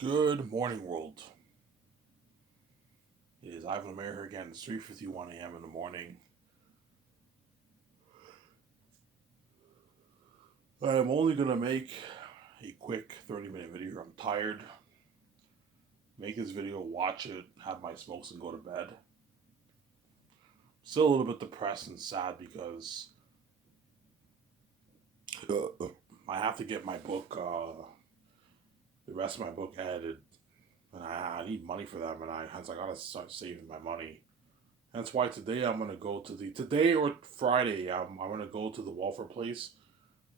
Good morning, world. It is Ivan Lemaire here again. It's 3:51 a.m. in the morning. I'm only gonna make a quick 30-minute video. I'm tired. Make this video, watch it, have my smokes, and go to bed. Still a little bit depressed and sad because I have to get my book, the rest of my book edited, and I need money for them, and I gotta start saving my money. That's why today I'm gonna go to today or Friday. I'm gonna go to the welfare place.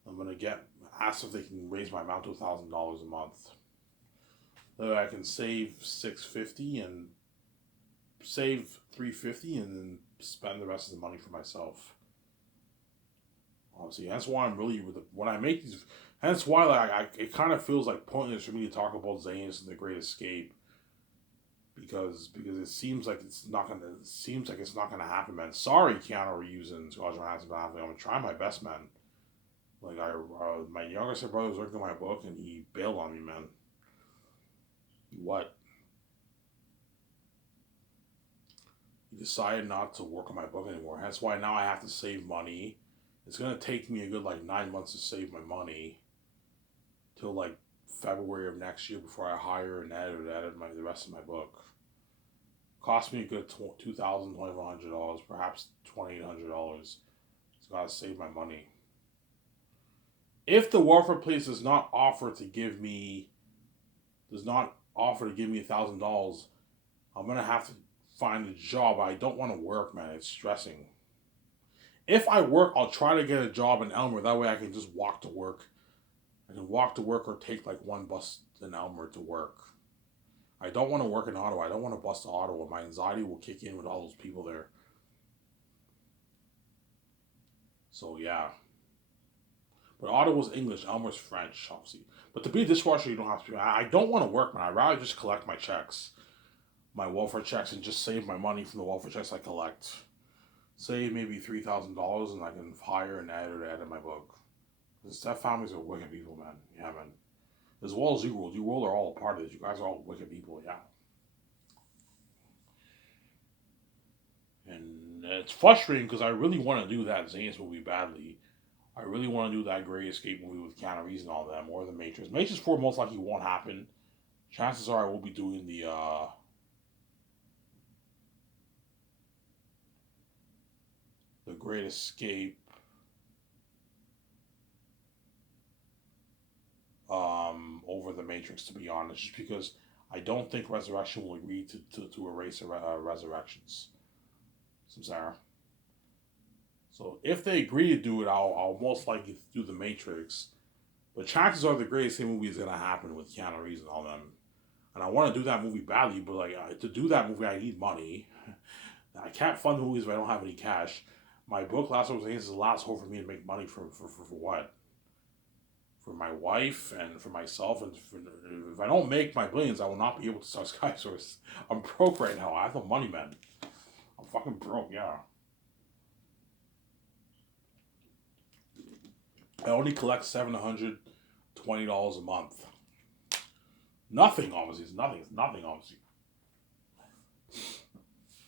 I'm gonna ask if they can raise my amount to $1,000 a month. That way I can save 650 and save 350 and then spend the rest of the money for myself. Obviously, that's why I'm really when I make these. That's why it kind of feels like pointless for me to talk about Zaynus and The Great Escape because it seems like it's not gonna happen, man. Sorry, Keanu Reeves and Scarlett Johansson. I'm gonna try my best, man. My younger brother was working on my book and he bailed on me, man. What? He decided not to work on my book anymore. That's why now I have to save money. It's gonna take me a good 9 months to save my money till February of next year before I hire an editor to edit the rest of my book. Cost me a good $2,000, $2,500, perhaps $2,800. It's gotta save my money. If the welfare place does not offer to give me $1,000, I'm gonna have to find a job. I don't want to work, man. It's stressing. If I work, I'll try to get a job in Elmer. That way, I can just walk to work. I can walk to work or take one bus in Elmer to work. I don't want to work in Ottawa. I don't want to bus to Ottawa. My anxiety will kick in with all those people there. So yeah. But Ottawa's English, Elmer's French, obviously. But to be a dishwasher, you don't have to be. I don't want to work, man. I'd rather just collect my checks, my welfare checks, and just save my money from the welfare checks I collect. Save maybe $3,000, and I can hire an editor to edit my book. The Steph families are wicked people, man. Yeah, man. As well as U-World. U-World are all a part of this. You guys are all wicked people, yeah. And it's frustrating because I really want to do that Zaynus movie badly. I really want to do that Great Escape movie with Keanu Reeves and all them, or the Matrix. Matrix 4 most likely won't happen. Chances are I will be doing the Great Escape over the Matrix, to be honest, just because I don't think Resurrection will agree to erase Resurrections. Samsara. So if they agree to do it, I'll most likely do the Matrix. But chances are the greatest hit movie is gonna happen with Keanu Reeves and all them. And I want to do that movie badly, but to do that movie, I need money. I can't fund movies if I don't have any cash. My book, Last Hope is the last hope for me to make money for what? For my wife and for myself, and if I don't make my billions, I will not be able to start Sky Source. I'm broke right now. I have no money, man. I'm fucking broke. Yeah. I only collect $720 a month. Nothing, obviously. It's nothing. It's nothing, obviously.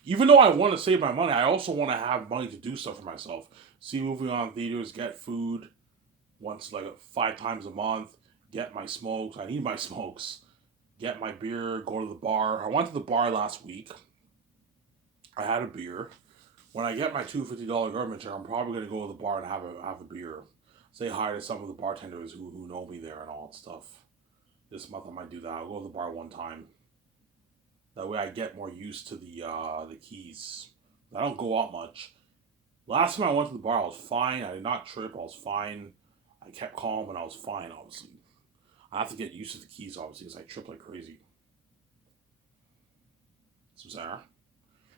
Even though I want to save my money, I also want to have money to do stuff for myself. See movie on theaters, get food once 5 times a month, get my smokes. I need my smokes. Get my beer, go to the bar. I went to the bar last week. I had a beer. When I get my $250 government check, I'm probably gonna go to the bar and have a beer. Say hi to some of the bartenders who know me there and all that stuff. This month I might do that. I'll go to the bar one time. That way I get more used to the keys. I don't go out much. Last time I went to the bar, I was fine. I did not trip. I was fine. I kept calm and I was fine. Obviously, I have to get used to the keys. Obviously, because I trip like crazy. So Sarah.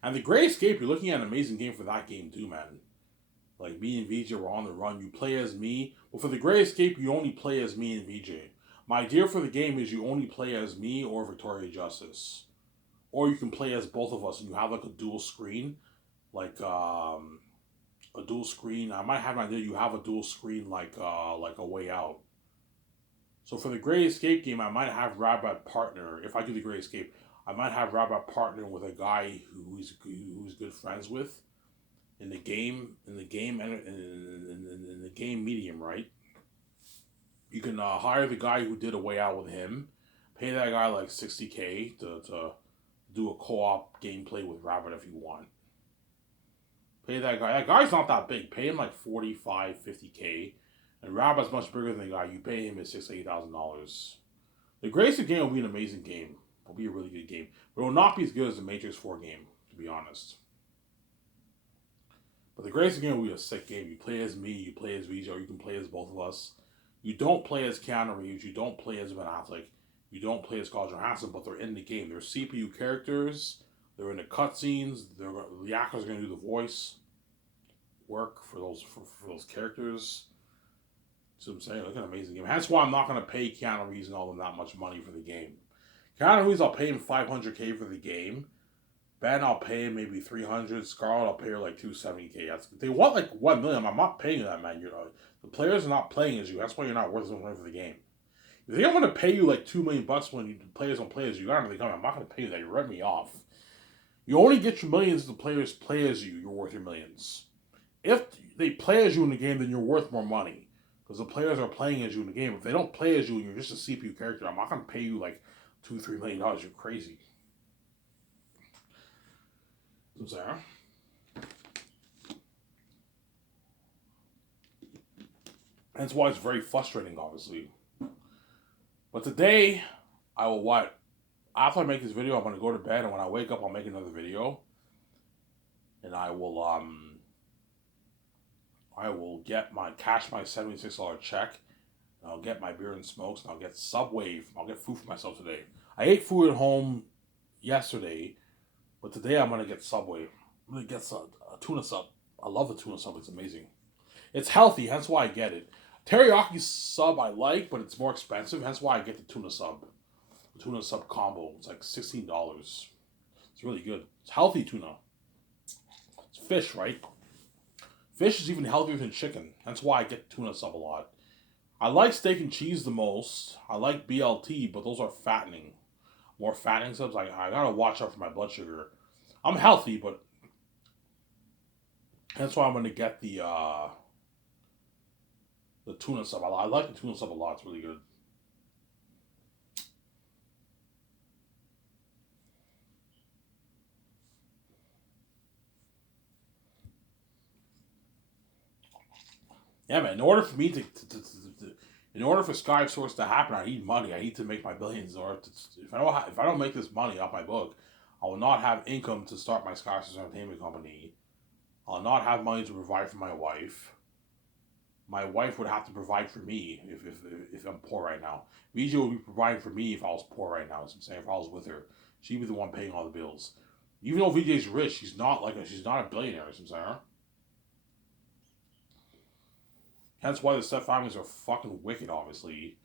And the Great Escape, you're looking at an amazing game for that game too, man. Like me and VJ were on the run. You play as me. Well, for the Great Escape, you only play as me and VJ. My idea for the game is you only play as me or Victoria Justice, or you can play as both of us and you have a dual screen, like a dual screen. I might have an idea. You have a dual screen like A Way Out. So for the Great Escape game, I might have Rabbit partner. If I do the Great Escape, I might have Rabbit partner with a guy who's good friends with in the game medium, right? You can hire the guy who did A Way Out with him, pay that guy like 60K to do a co-op gameplay with Rabbit if you want. Pay that guy. That guy's not that big. Pay him like 45, 50K. And Rabbit's much bigger than the guy. You pay him at $6,000, $8,000. The Grace game will be an amazing game. It'll be a really good game. But it will not be as good as the Matrix 4 game, to be honest. But the Grace game will be a sick game. You play as me, you play as VJ, or you can play as both of us. You don't play as Keanu Reeves, you don't play as Ben Affleck, you don't play as Scarlett Johansson, but they're in the game. They're CPU characters, they're in the cutscenes, the actors are going to do the voice work for those characters. See what I'm saying? Like an amazing game. That's why I'm not going to pay Keanu Reeves and all them that much money for the game. Keanu Reeves, I'll pay him $500K for the game. Ben, I'll pay him maybe $300. Scarlett, I'll pay her like $270K. They want like $1 million. I'm not paying that, man. The players are not playing as you. That's why you're not worth as much money for the game. If you think I'm going to pay you like $2 million when the players don't play as you, I'm not going to pay you that. You read me off. You only get your millions if the players play as you. You're worth your millions. If they play as you in the game, then you're worth more money. Because the players are playing as you in the game. If they don't play as you and you're just a CPU character, I'm not going to pay you like $2-3 million. You're crazy. I'm sorry. That's why it's very frustrating, obviously. But today, I will what? After I make this video, I'm going to go to bed, and when I wake up, I'll make another video. And I will get my $76 check. And I'll get my beer and smokes, and I'll get Subway. I'll get food for myself today. I ate food at home yesterday, but today I'm going to get Subway. I'm going to get a tuna sub. I love the tuna sub. It's amazing. It's healthy, hence why I get it. Teriyaki sub I like, but it's more expensive, hence why I get the tuna sub. The tuna sub combo. It's like $16. It's really good. It's healthy tuna. It's fish, right? Fish is even healthier than chicken. That's why I get tuna sub a lot. I like steak and cheese the most. I like BLT, but those are fattening. More fattening subs. I gotta watch out for my blood sugar. I'm healthy, but that's why I'm gonna get the tuna sub. I like the tuna sub a lot. It's really good. Yeah, man. In order for me in order for Sky Source to happen, I need money. I need to make my billions. If I don't make this money off my book, I will not have income to start my Sky Source Entertainment company. I'll not have money to provide for my wife. My wife would have to provide for me if I'm poor right now. VJ would be providing for me if I was poor right now. As I'm saying, if I was with her, she'd be the one paying all the bills. Even though VJ's rich, she's not a billionaire. As I'm saying. That's why the Step families are fucking wicked, obviously.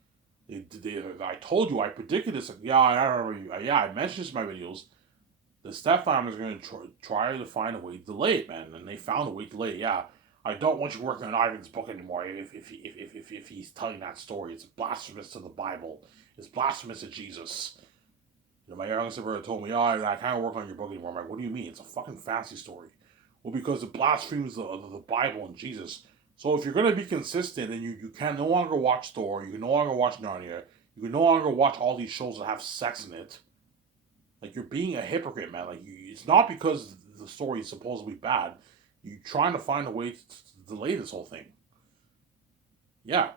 I told you, I predicted this. Yeah, I mentioned this in my videos. The Step families are going to try to find a way to delay it, man. And they found a way to delay it. Yeah, I don't want you working on Ivan's book anymore if he's telling that story. It's blasphemous to the Bible. It's blasphemous to Jesus. My younger sister told me, I can't work on your book anymore. I'm like, what do you mean? It's a fucking fantasy story. Well, because it blasphemes the Bible and Jesus. So if you're going to be consistent, then you can no longer watch Thor, you can no longer watch Narnia, you can no longer watch all these shows that have sex in it. Like, you're being a hypocrite, man. Like, it's not because the story is supposedly bad. You're trying to find a way to delay this whole thing. Yeah.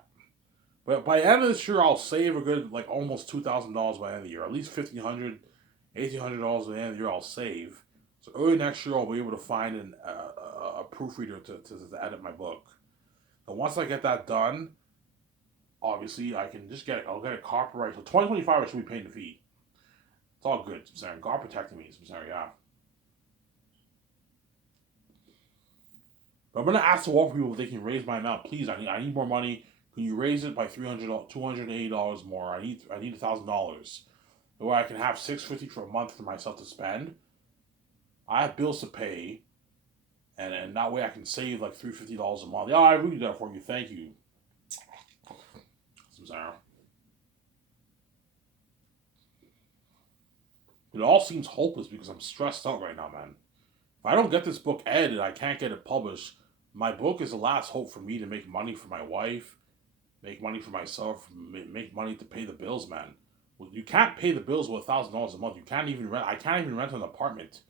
But by the end of this year, I'll save a good, like, almost $2,000 by the end of the year. At least $1,500, $1,800 by the end of the year I'll save. So early next year, I'll be able to find a proofreader to edit my book. And once I get that done, obviously, I'll get it copyright. So 2025, I should be paying the fee. It's all good. I'm saying, God protecting me. I'm saying, yeah. But I'm going to ask the Walker people if they can raise my amount. Please, I need more money. Can you raise it by $280 more? I need $1,000. Where I can have $650 for a month for myself to spend. I have bills to pay. And that way I can save like $350 a month. Yeah, I really do that for you. Thank you. I'm sorry. It all seems hopeless because I'm stressed out right now, man. If I don't get this book edited, I can't get it published. My book is the last hope for me to make money for my wife, make money for myself, make money to pay the bills, man. You can't pay the bills with $1,000 a month. You can't even rent. I can't even rent an apartment.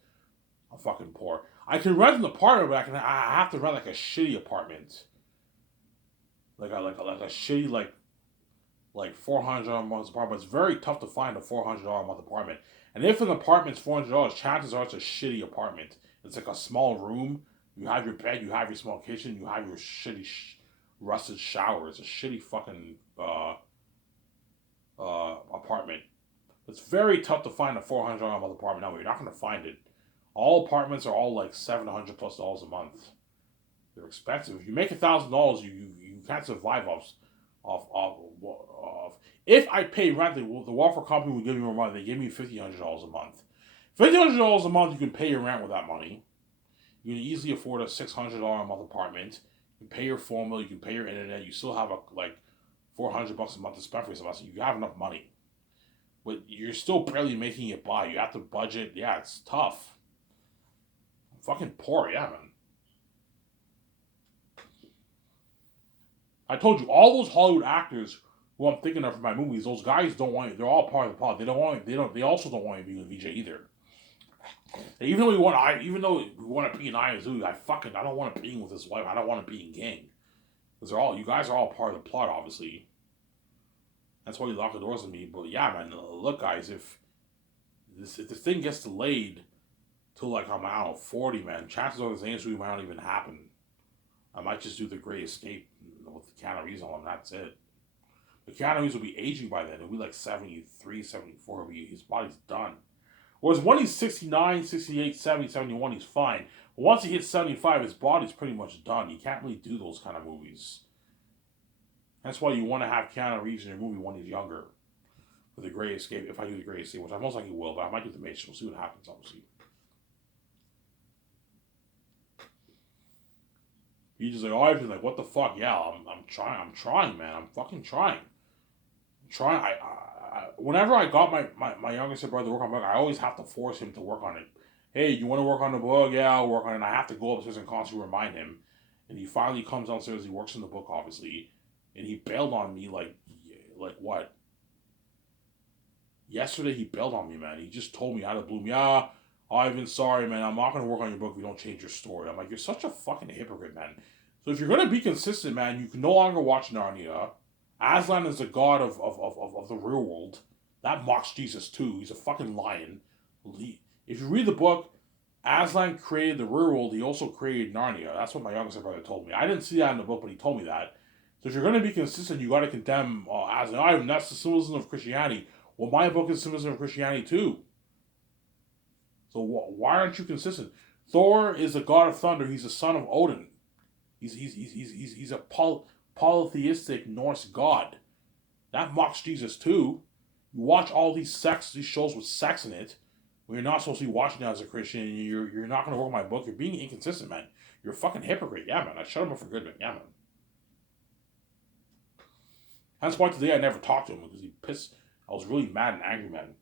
I'm fucking poor. I can rent an apartment, but I have to rent like a shitty apartment, like a shitty like $400 a month apartment. It's very tough to find a $400 a month apartment. And if an apartment's $400, chances are it's a shitty apartment. It's like a small room. You have your bed, you have your small kitchen, you have your shitty rusted shower. It's a shitty fucking apartment. It's very tough to find a $400 a month apartment. No, you're not gonna find it. All apartments are all like $700+ a month. They're expensive. If you make $1,000, you can't survive off. If I pay rent, the Waffle Company will give me more money. They give me $1,500 a month. $1,500 a month, you can pay your rent with that money. You can easily afford a $600 a month apartment. You can pay your phone bill. You can pay your internet. You still have like $400 a month to spend for yourself. So you have enough money, but you're still barely making it by. You have to budget. Yeah, it's tough. I'm fucking poor. Yeah, man. I told you, all those Hollywood actors who I'm thinking of for my movies, those guys don't want it. They're all part of the plot. They don't want. They also don't want to be a VJ either. And even though we want to be in ISU, I don't want to be with his wife. I don't want to be in gang. Because you guys are all part of the plot, obviously. That's why you lock the doors on me. But yeah, man, look, guys, if this thing gets delayed till like I don't know, 40, man, chances are this interview might not even happen. I might just do the Great Escape with Keanu Reeves on him. That's it. But Keanu Reeves will be aging by then. He'll be like 73, 74. His body's done. Whereas when he's 69, 68, 70, 71, he's fine. But once he hits 75, his body's pretty much done. He can't really do those kind of movies. That's why you want to have Keanu Reeves in your movie when he's younger. For the Great Escape, if I do the Great Escape, which I most likely will, but I might do the Matrix. We'll see what happens, obviously. You just like, I've been like, what the fuck? Yeah, I'm trying, man. I'm fucking trying. Whenever I got my youngest brother to work on the book, I always have to force him to work on it. Hey, you want to work on the book? Yeah, I'll work on it. And I have to go upstairs and constantly remind him. And he finally comes downstairs. He works on the book, obviously. And he bailed on me like what? Yesterday he bailed on me, man. He just told me out of the blue, yeah, Ivan, sorry, man. I'm not going to work on your book if you don't change your story. I'm like, you're such a fucking hypocrite, man. So if you're going to be consistent, man, you can no longer watch Narnia. Aslan is the god of the real world. That mocks Jesus too. He's a fucking lion. If you read the book, Aslan created the real world. He also created Narnia. That's what my youngest brother told me. I didn't see that in the book, but he told me that. So if you're going to be consistent, you got to condemn Aslan. That's the symbolism of Christianity. Well, my book is symbolism of Christianity too. So why aren't you consistent? Thor is the god of thunder. He's the son of Odin. He's a polytheistic Norse god. That mocks Jesus too. You watch all these shows with sex in it, when you're not supposed to be watching that as a Christian, and you're not going to work my book. You're being inconsistent, man. You're a fucking hypocrite. Yeah, man. I shut him up for good, man. Yeah, man. That's why today I never talked to him, because he pissed. I was really mad and angry, man.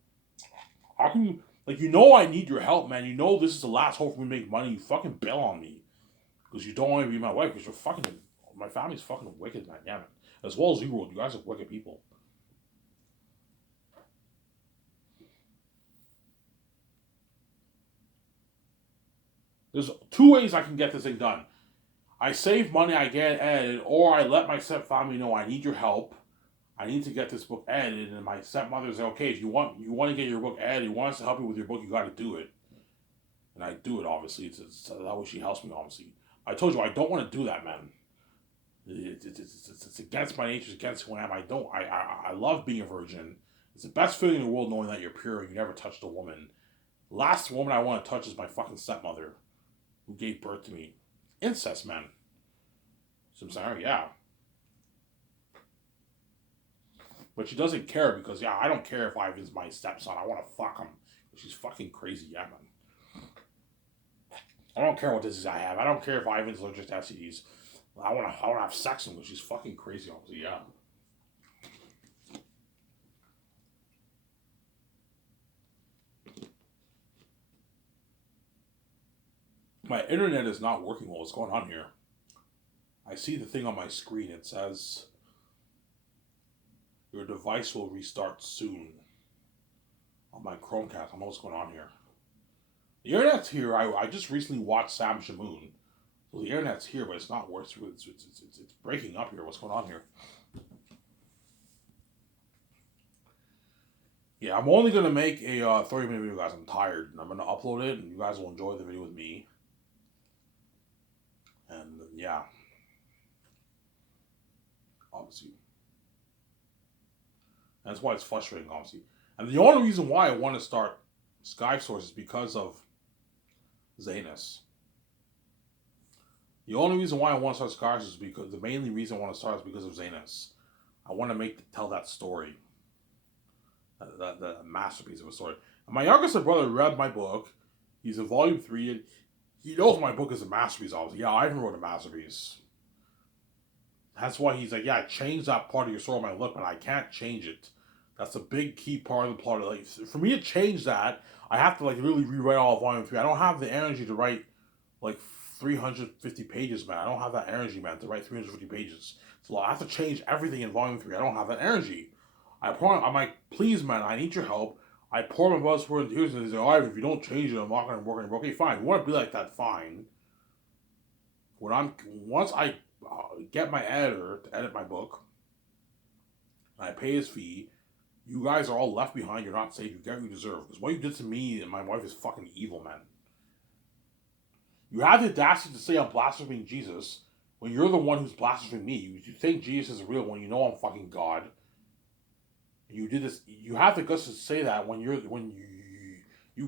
How can you, I need your help, man. You know this is the last hope for me to make money. You fucking bail on me. Because you don't want to be my wife, because you're fucking, my family's fucking wicked, man. Yeah, man. As well as you guys are wicked people. There's 2 ways I can get this thing done. I save money, I get it edited, or I let my stepfamily know I need your help. I need to get this book edited, and my stepmother says, okay, if you want to get your book edited, you want us to help you with your book, you got to do it. And I do it, obviously. It's that way she helps me, obviously. I told you, I don't want to do that, man. It's against my nature, it's against who I am. I love being a virgin. It's the best feeling in the world knowing that you're pure and you never touched a woman. The last woman I want to touch is my fucking stepmother, who gave birth to me. Incest, man. So I'm sorry, yeah. But she doesn't care because, yeah, I don't care if Ivan's my stepson. I want to fuck him. She's fucking crazy, yeah, man. I don't care what disease I have. I don't care if Ivan's allergic to STDs. I want to have sex with him because she's fucking crazy, obviously, yeah. My internet is not working well. What's going on here? I see the thing on my screen. It says your device will restart soon on my Chromecast. I don't know what's going on here. The internet's here. I just recently watched Sam Shamoon. So the internet's here, but it's not worse. It's breaking up here. What's going on here? Yeah, I'm only going to make a 30-minute video, guys. I'm tired. And I'm going to upload it, and you guys will enjoy the video with me. And, yeah. Obviously. That's why it's frustrating, obviously. And the only reason why I want to start SkySource is because of Zanus. The only reason why I want to start SkySource is because the mainly reason I want to start is because of Zanus. I want to tell that story. That masterpiece of a story. And my youngest brother read my book. He's in volume 3. And he knows my book is a masterpiece, obviously. Yeah, I even wrote a masterpiece. That's why he's like, yeah, I changed that part of your story on my lip, but I can't change it. That's a big key part of the plot. Like, for me to change that, I have to really rewrite all of volume 3. I don't have the energy to write 350 pages, man. I don't have that energy, man, to write 350 pages. So I have to change everything in volume 3. I don't have that energy. I'm like, please, man, I need your help. I pour my buzzword into tears and they say, all right, if you don't change it, I'm not going to work anymore. Okay, fine. If you want to be like that, fine. Once I get my editor to edit my book, and I pay his fee, you guys are all left behind. You're not safe. You get what you deserve. Because what you did to me and my wife is fucking evil, man. You have the audacity to say I'm blaspheming Jesus when you're the one who's blaspheming me. You think Jesus is real when you know I'm fucking God. You did this. You have the guts to say that when you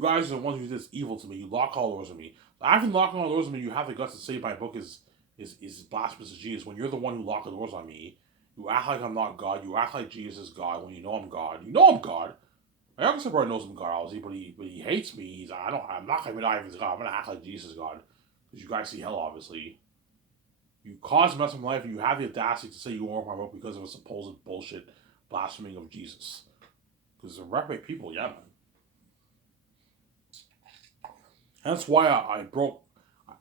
guys are the ones who did this evil to me. You lock all doors on me. After locking all doors on me, you have the guts to say my book is blasphemous to Jesus. When you're the one who locked the doors on me, you act like I'm not God. You act like Jesus is God when you know I'm God. You know I'm God. My younger brother knows I'm God, obviously, but he hates me. I'm not gonna deny his God. I'm gonna act like Jesus is God because you guys see hell, obviously. You caused mess in my life, and you have the audacity to say you won't work my book because of a supposed bullshit blaspheming of Jesus. Because they're reprobate people, yeah, man. That's why I broke.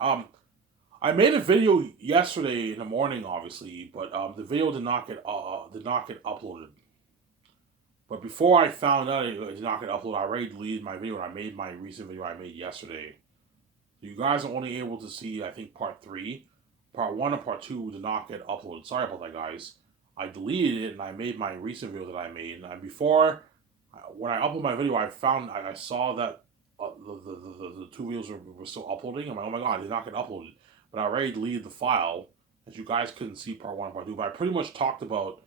I made a video yesterday in the morning, obviously, but the video did not get uploaded. But before I found out it did not get uploaded, I already deleted my video and I made my recent video I made yesterday. So you guys are only able to see, I think, part 3. Part 1 and part 2 did not get uploaded. Sorry about that, guys. I deleted it and I made my recent video that I made. And before, when I uploaded my video, I saw that the 2 videos were still uploading. I'm like, oh my god, it did not get uploaded. But I already deleted the file, as you guys couldn't see part 1 and part 2. But I pretty much talked about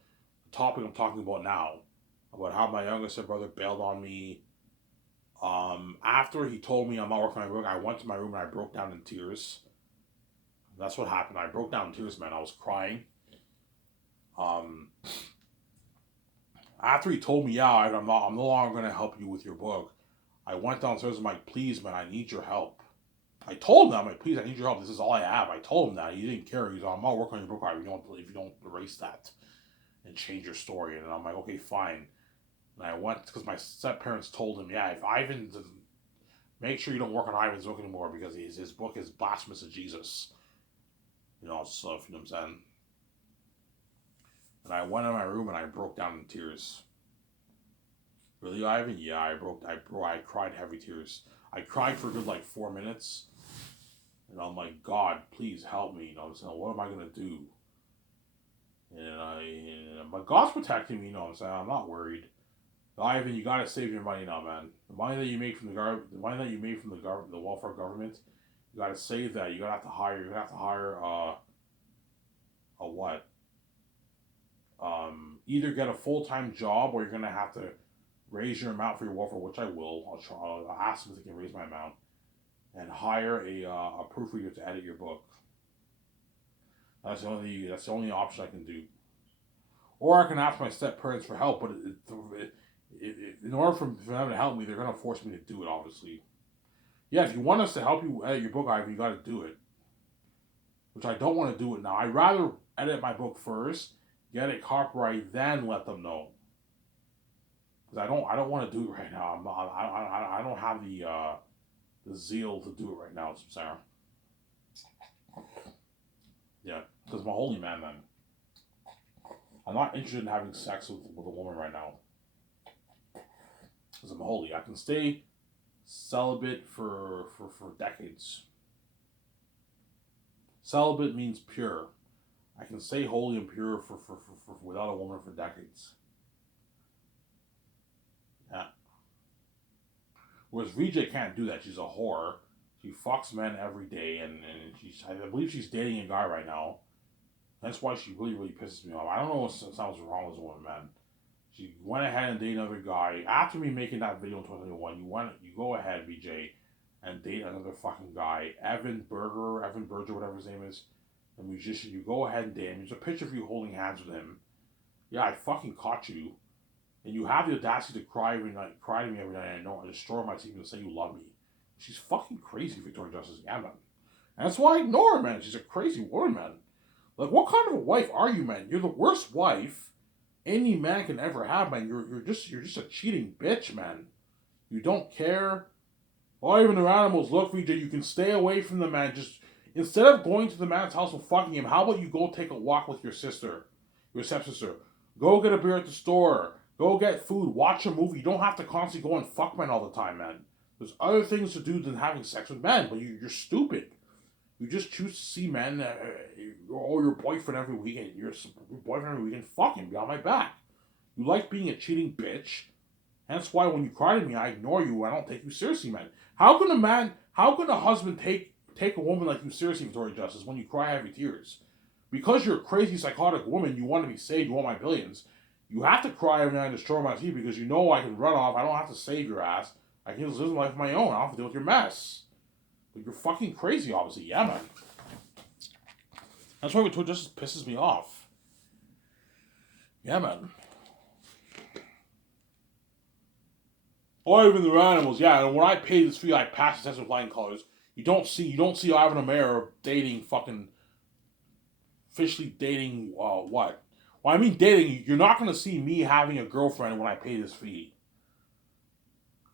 the topic I'm talking about now. About how my youngest brother bailed on me. After he told me I'm not working on my book, I went to my room and I broke down in tears. That's what happened. I broke down in tears, man. I was crying. After he told me, yeah, I'm no longer going to help you with your book, I went downstairs and I'm like, please, man, I need your help. I told him, I'm like, please, I need your help. This is all I have. I told him that. He didn't care. He's like, I'm not working on your book if you don't erase that and change your story. And I'm like, okay, fine. And I went, because my step parents told him, yeah, if Ivan doesn't, make sure you don't work on Ivan's book anymore because his book is blasphemous to Jesus. Stuff, you know what I'm saying? And I went in my room and I broke down in tears. Really, Ivan? Yeah, I cried heavy tears. I cried for a good 4 minutes. And I'm like, God, please help me. I'm saying, what am I going to do? But God's protecting me, I'm saying? I'm not worried. Ivan, you gotta save your money now, man. The money that you make from the welfare government, you gotta save that. You're gonna have to hire a what? Either get a full-time job or you're gonna have to raise your amount for your welfare, which I will. I'll ask them if they can raise my amount, and hire a proofreader to edit your book. That's the only option I can do. Or I can ask my step parents for help, but in order for them to help me, they're going to force me to do it, obviously. Yeah, if you want us to help you edit your book, Ivan, you got to do it. Which I don't want to do it now. I'd rather edit my book first, get it copyright, then let them know. Because I don't want to do it right now. I don't have the zeal to do it right now, Sarah. Yeah, because I'm a holy man, man. I'm not interested in having sex with a woman right now. Because I'm holy. I can stay celibate for decades. Celibate means pure. I can stay holy and pure for without a woman for decades. Yeah. Whereas VJ can't do that. She's a whore. She fucks men every day, and I believe she's dating a guy right now. That's why she really pisses me off. I don't know what sounds wrong with this woman, man. She went ahead and dated another guy after me making that video in 2021. You go ahead, VJ, and date another fucking guy, Evan Berger, whatever his name is, the musician. You go ahead and date him. There's a picture of you holding hands with him. Yeah, I fucking caught you, and you have the audacity to cry to me every night. And I know I destroy my team and say you love me. She's fucking crazy, Victoria Justice. Yeah, man. And that's why I ignore her, man. She's a crazy woman, man. Like, what kind of a wife are you, man? You're the worst wife any man can ever have, man. You're just a cheating bitch, man. You don't care. Or even the animals. Look, VJ, you can stay away from the man. Just instead of going to the man's house and fucking him, how about you go take a walk with your sister, your stepsister? Go get a beer at the store. Go get food. Watch a movie. You don't have to constantly go and fuck men all the time, man. There's other things to do than having sex with men, but you're stupid. You just choose to see men or your boyfriend every weekend. Your boyfriend every weekend. Fuck him behind my back. You like being a cheating bitch. Hence why when you cry to me, I ignore you. I don't take you seriously, man. How can a husband take a woman like you seriously, Victoria Justice, when you cry heavy tears? Because you're a crazy, psychotic woman, you want to be saved, you want my billions. You have to cry every night and destroy my teeth because you know I can run off. I don't have to save your ass. I can just live my life of my own. I don't have to deal with your mess. But you're fucking crazy, obviously. Yeah, man. That's why Victoria Justice pisses me off. Yeah, man. Or even the animals, yeah. And when I pay this fee, I pass the test with flying colors. You don't see Ivan Omer dating fucking, officially dating, what? Well, I mean dating, you're not going to see me having a girlfriend when I pay this fee.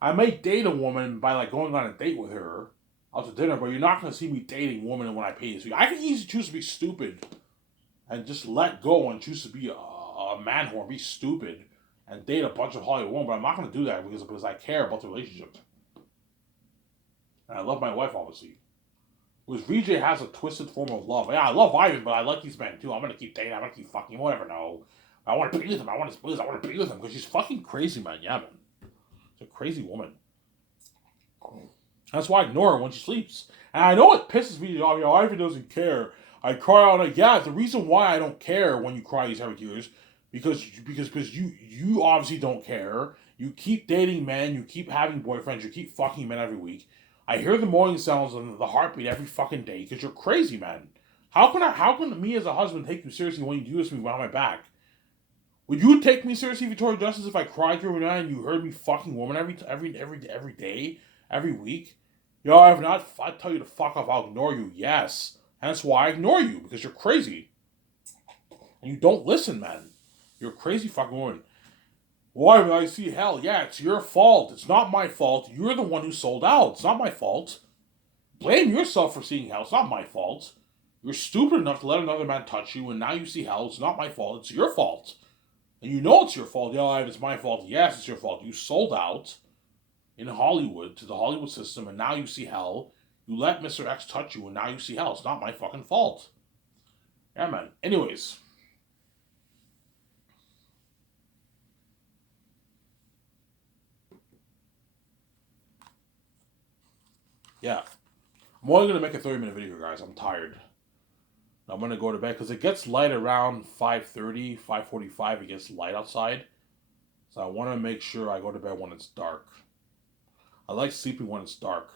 I may date a woman by, like, going on a date with her out to dinner, but you're not going to see me dating a woman when I pay this fee. I can easily choose to be stupid and just let go and choose to be a man whore, be stupid, and date a bunch of Hollywood women, but I'm not going to do that because I care about the relationship. And I love my wife, obviously. Because VJ has a twisted form of love. Yeah, I love Ivan, but I like these men too. I'm going to keep dating, I'm going to keep fucking, whatever, no. I want to be with him, I want to be with him, because she's fucking crazy, man. Yeah, man. She's a crazy woman. That's why I ignore her when she sleeps. And I know it pisses me off. You know, Ivan doesn't care. I cry all night. Yeah, the reason why I don't care when you cry these heavy tears because you obviously don't care. You keep dating men. You keep having boyfriends. You keep fucking men every week. I hear the moaning sounds and the heartbeat every fucking day because you're crazy, man. How can me as a husband take you seriously when you do this to me behind my back? Would you take me seriously, Victoria Justice, if I cried through every night and you heard me fucking woman every day, every week? Yo, if not, if I tell you to fuck off, I'll ignore you. Yes. That's why I ignore you, because you're crazy. And you don't listen, man. You're a crazy fucking woman. Why would I see hell? Yeah, it's your fault. It's not my fault. You're the one who sold out. It's not my fault. Blame yourself for seeing hell. It's not my fault. You're stupid enough to let another man touch you, and now you see hell. It's not my fault. It's your fault. And you know it's your fault. Yeah, it's my fault. Yes, it's your fault. You sold out in Hollywood to the Hollywood system, and now you see hell. You let Mr. X touch you, and now you see hell. It's not my fucking fault. Yeah, man. Anyways. Yeah. I'm only going to make a 30-minute video, guys. I'm tired. I'm going to go to bed, because it gets light around 5:30, 5:45. It gets light outside. So I want to make sure I go to bed when it's dark. I like sleeping when it's dark.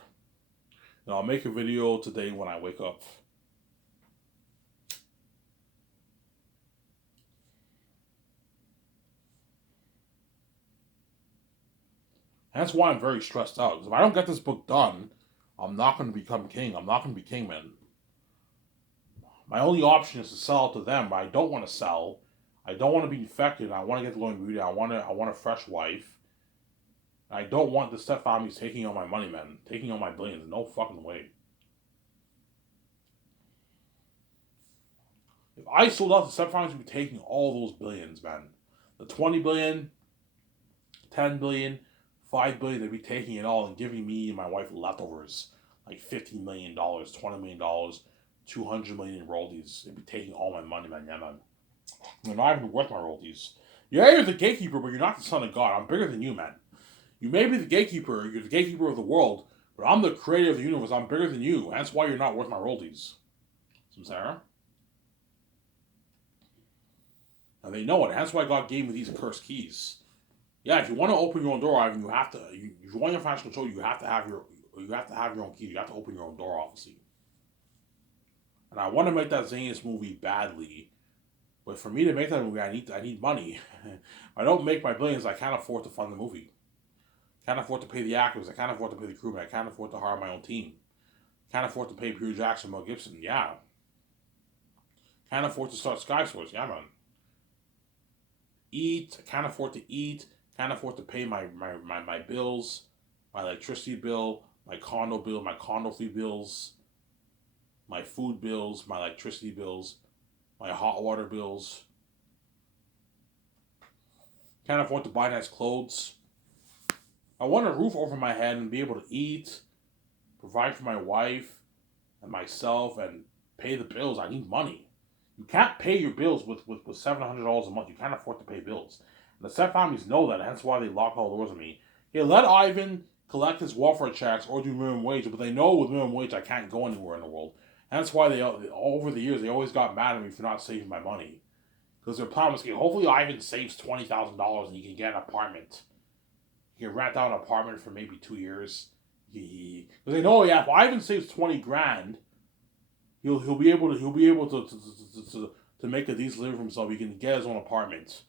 And I'll make a video today when I wake up. And that's why I'm very stressed out. Because if I don't get this book done, I'm not going to become king. I'm not going to be king, man. My only option is to sell it to them, but I don't want to sell. I don't want to be infected. I want to get the glowing beauty. I want a fresh wife. I don't want the step families taking all my money, man. Taking all my billions. No fucking way. If I sold out, the stepfathers would be taking all those billions, man. The 20 billion, 10 billion, 5 billion, they'd be taking it all and giving me and my wife leftovers. Like $15 million, $20 million, 200 million in royalties. They'd be taking all my money, man. Yeah, man. They're not even worth my royalties. Yeah, you're the gatekeeper, but you're not the son of God. I'm bigger than you, man. You may be the gatekeeper, you're the gatekeeper of the world, but I'm the creator of the universe. I'm bigger than you. That's why you're not worth my royalties. Samsara? And they know it. That's why God gave me these cursed keys. Yeah, if you want to open your own door, Ivan, you have to. If you want your financial control, you have to have your own keys. You have to open your own door, obviously. And I want to make that Zanus movie badly, but for me to make that movie, I need money. If I don't make my billions, I can't afford to fund the movie. I can't afford to pay the actors. I can't afford to pay the crewmen. I can't afford to hire my own team. I can't afford to pay Peter Jackson, Mel Gibson. Yeah. Can't afford to start Sky Source. Yeah, man. Eat. I can't afford to eat. Can't afford to pay my bills, my electricity bill, my condo fee bills, my food bills, my electricity bills, my hot water bills. Can't afford to buy nice clothes. I want a roof over my head and be able to eat, provide for my wife and myself, and pay the bills. I need money. You can't pay your bills with $700 a month. You can't afford to pay bills. And the step families know that, hence why they lock all doors on me. Hey, let Ivan collect his welfare checks or do minimum wage, but they know with minimum wage I can't go anywhere in the world. Hence why they, over the years, they always got mad at me for not saving my money. Because their plan was, okay, hopefully Ivan saves $20,000 and he can get an apartment. He can rent out an apartment for maybe 2 years. Because they know, yeah, if Ivan saves 20 grand, he'll be able to make a decent living for himself. He can get his own apartment.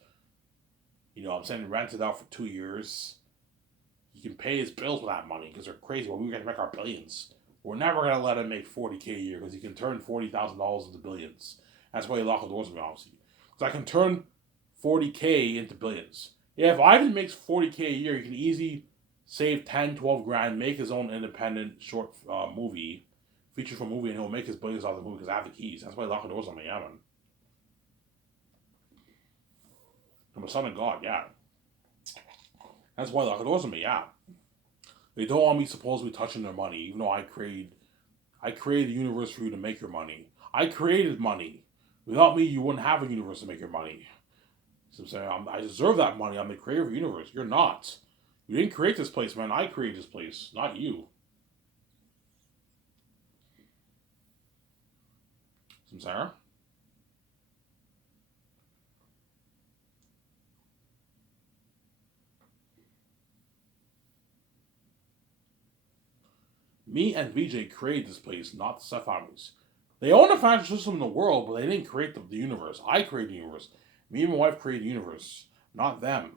You know, I'm saying rent it out for 2 years. He can pay his bills with that money because they're crazy. But we're going to make our billions. We're never going to let him make $40K a year because he can turn $40,000 into billions. That's why he locked the doors with me, obviously. Because I can turn $40K into billions. Yeah, if Ivan makes $40K a year, he can easily save 10, 12 grand, make his own independent short movie, feature film movie, and he'll make his billions out of the movie because I have the keys. That's why he locked the doors on me, yeah, man. I'm a son of God, yeah. That's why they locked the doors on me, yeah. They don't want me supposedly touching their money, even though I created the universe for you to make your money. I created money. Without me, you wouldn't have a universe to make your money. So I'm saying, I deserve that money. I'm the creator of the universe. You're not. You didn't create this place, man. I created this place, not you. Samsara? Me and VJ created this place, not the Seth families. They own the financial system in the world, but they didn't create the universe. I created the universe. Me and my wife created the universe, not them.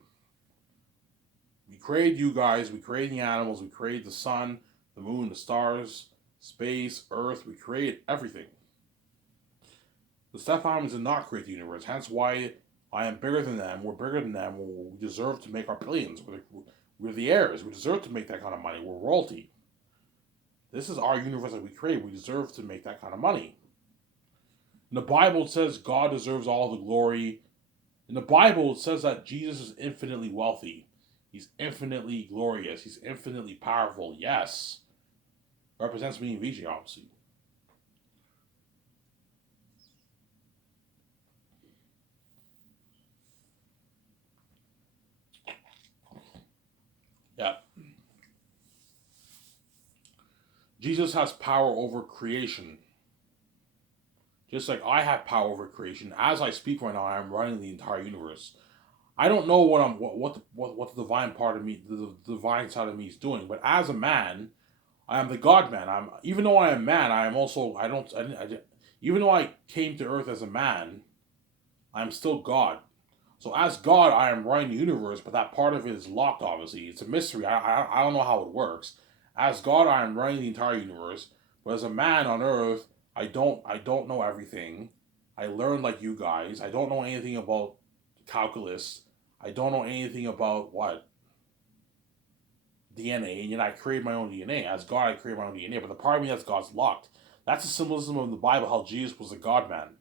We created you guys. We created the animals. We created the sun, the moon, the stars, space, Earth. We created everything. The Seth families did not create the universe. Hence why I am bigger than them. We're bigger than them. We deserve to make our billions. We're the heirs. We deserve to make that kind of money. We're royalty. This is our universe that we create. We deserve to make that kind of money. In the Bible, it says God deserves all the glory. In the Bible, it says that Jesus is infinitely wealthy. He's infinitely glorious. He's infinitely powerful. Yes. Represents me and VJ, obviously. Yeah. Jesus has power over creation. Just like I have power over creation. As I speak right now, I am running the entire universe. I don't know what the divine part of me, the divine side of me is doing, but as a man, I am the God man. Even though I am man, I am also even though I came to earth as a man, I am still God. So as God, I am running the universe, but that part of it is locked. Obviously, it's a mystery. I don't know how it works. As God, I am running the entire universe, but as a man on earth, I don't know everything. I learned like you guys. I don't know anything about calculus. I don't know anything about what DNA, and yet I create my own DNA. As God, I create my own DNA, but the part of me that's God's locked. That's the symbolism of the Bible, how Jesus was a God man.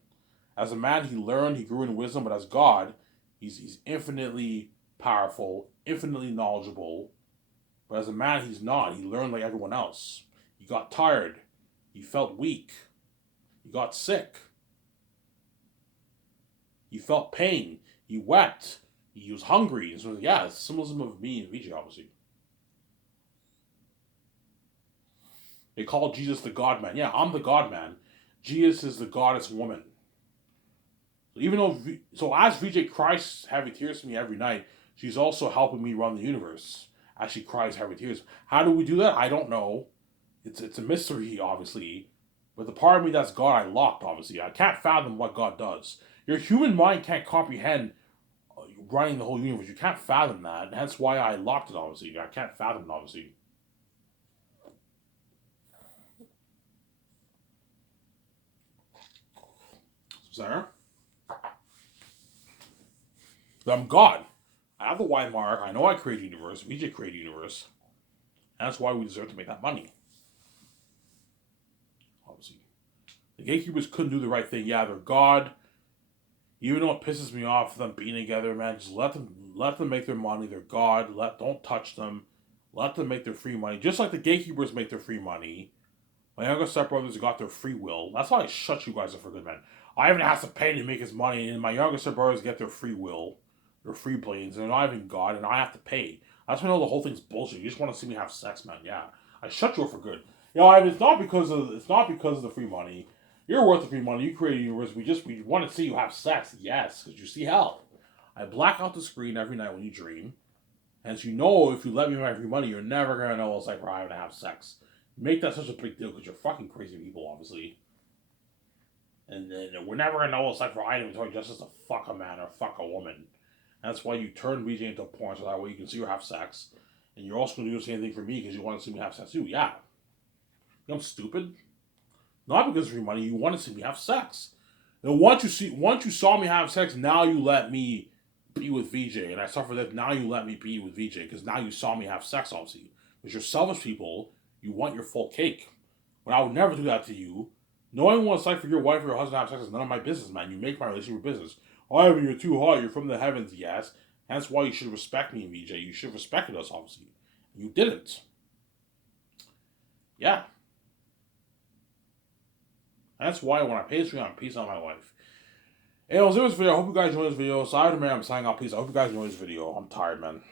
As a man, he learned, he grew in wisdom, but as God, he's infinitely powerful, infinitely knowledgeable. But as a man, he's not. He learned like everyone else. He got tired. He felt weak. He got sick. He felt pain. He wept. He was hungry. So yeah, it's symbolism of me and VJ, obviously. They call Jesus the God man. Yeah, I'm the God man. Jesus is the goddess woman. So even though, so as VJ cries heavy tears to me every night, she's also helping me run the universe as she cries heavy tears. How do we do that? I don't know. It's a mystery, obviously. But the part of me that's God, I locked, obviously. I can't fathom what God does. Your human mind can't comprehend running the whole universe. You can't fathom that. That's why I locked it, obviously. I can't fathom it, obviously. Sarah? But I'm God. I have the Y mark. I know I created the universe. VJ created the universe. And that's why we deserve to make that money. Obviously. The gatekeepers couldn't do the right thing. Yeah, they're God. Even though it pisses me off them being together, man, just let them make their money. They're God. Don't touch them. Let them make their free money. Just like the gatekeepers make their free money. My younger stepbrothers got their free will. That's how I shut you guys up for good, man. I even have to pay to make his money, and my younger stepbrothers get their free will. They're free blades, and they're not even God, and I have to pay. That's when I know the whole thing's bullshit. You just want to see me have sex, man. Yeah, I shut you up for good. You know, it's not because of the free money. You're worth the free money. You created a universe. We want to see you have sex. Yes, because you see hell. I black out the screen every night when you dream, and so you know if you let me have free money, you're never gonna know what it's like for having to have sex. Make that such a big deal because you're fucking crazy people, obviously. And then we're never gonna know what it's like for items or just as to fuck a man or fuck a woman. That's why you turn VJ into a porn so that way you can see her have sex. And you're also going to do the same thing for me because you want to see me have sex too. Yeah. You know, I'm stupid. Not because of your money. You want to see me have sex. And once you saw me have sex, now you let me be with VJ. And I suffer that now you let me be with VJ because now you saw me have sex, obviously. Because you're selfish people. You want your full cake. But I would never do that to you. Knowing what it's like for your wife or your husband to have sex is none of my business, man. You make my relationship your business. Ivan, you're too hot. You're from the heavens. Yes. That's why you should respect me, VJ. You should have respected us, obviously. You didn't. Yeah. That's why when I Patreon, I'm peace on my wife. Hey, I was in this video. I hope you guys enjoyed this video. Sorry to me, I'm signing off. Peace. I hope you guys enjoyed this video. I'm tired, man.